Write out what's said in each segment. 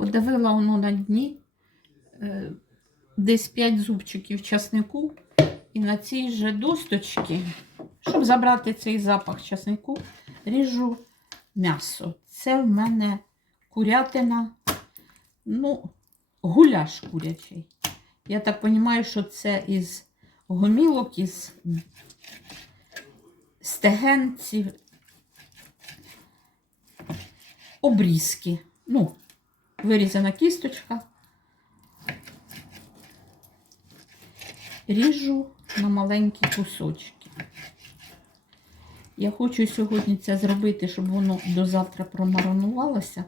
Подавила воно на дні е, десь 5 зубчиків часнику. І на цій же досточці, щоб забрати цей запах часнику, ріжу м'ясо. Це в мене курятина, ну, гуляш курячий. Я так розумію, що це із гомілок, із стегенців, обрізки. Ну, вирізана кісточка. Ріжу на маленькі кусочки. Я хочу сьогодні це зробити, щоб воно до завтра промаринувалося.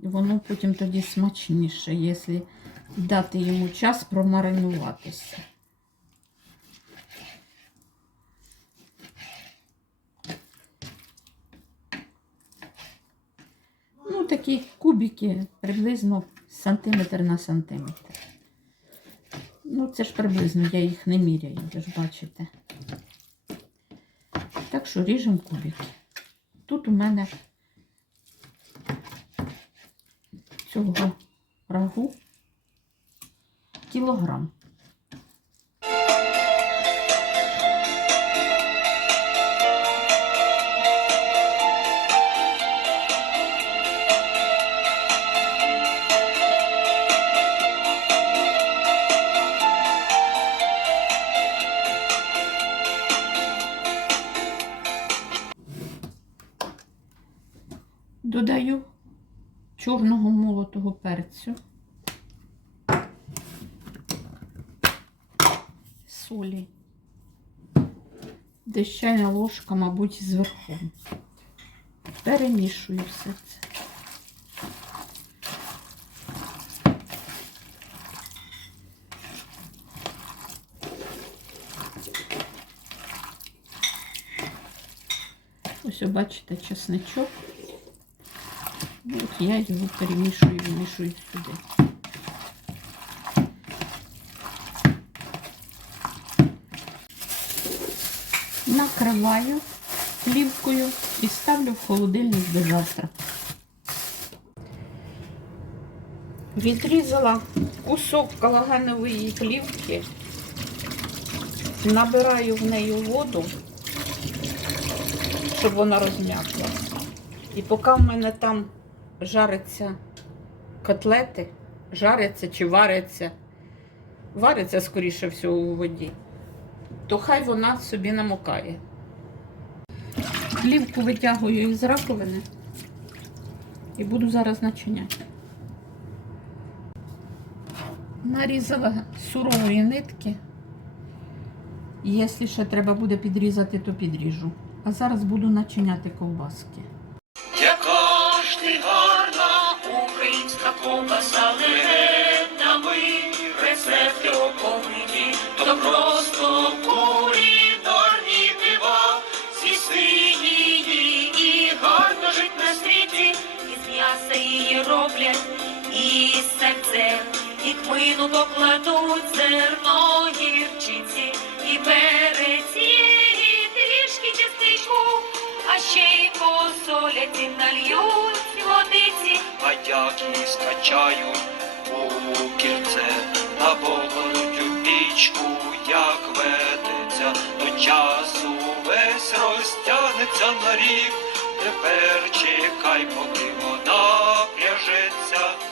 І воно потім тоді смачніше, якщо дати йому час промаринуватися. Такі кубики приблизно сантиметр на сантиметр. Ну, це ж приблизно, я їх не міряю, ви ж бачите. Так що ріжемо кубики. Тут у мене цього рагу кілограм. Додаю чорного молотого перцю, солі, десь ложка, мабуть, зверху. Перемішую все це. Ось, бачите, чесничок. От я його перемішую, вимішую сюди. Накриваю плівкою і ставлю в холодильник до завтра. Відрізала кусок колагенової плівки, набираю в неї воду, щоб вона розм'якла. І поки в мене там жаряться котлети, жаряться чи варяться, варяться, скоріше всього, у воді, то хай вона собі намокає. Плівку витягую із раковини і буду зараз начиняти. Нарізала сурової нитки. Якщо ще треба буде підрізати, то підріжу. А зараз буду начиняти ковбаски. Українська ковбаса легенда, ми рецепти оповиті, то просто кулінарні дива, з'їсти її і гарно жить на світі, із м'яса її роблять, і з серцем, і кмину покладуть зерно гірчиці, і перець і трішки частичку, а ще й посолять і нальють і скачаю у кільце, на кладуть пічку, як ведеться, до часу весь розтягнеться на рік. Тепер чекай, поки вона пряжеться.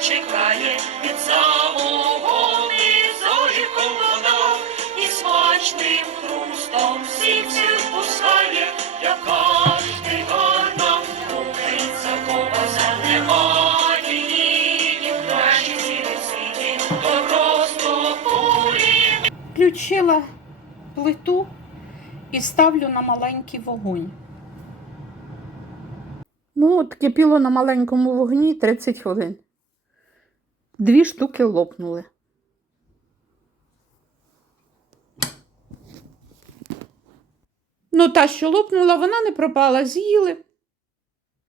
Чекає від самого низу вона і смачним хрустом сільці впускає, яка ж ти гарна, українця ковбаса немає її, краще цілий світі, то просто. Включила плиту і ставлю на маленький вогонь. Ну, от кипіло на маленькому вогні 30 хвилин. Дві штуки лопнули. Ну, та, що лопнула, вона не пропала, з'їли.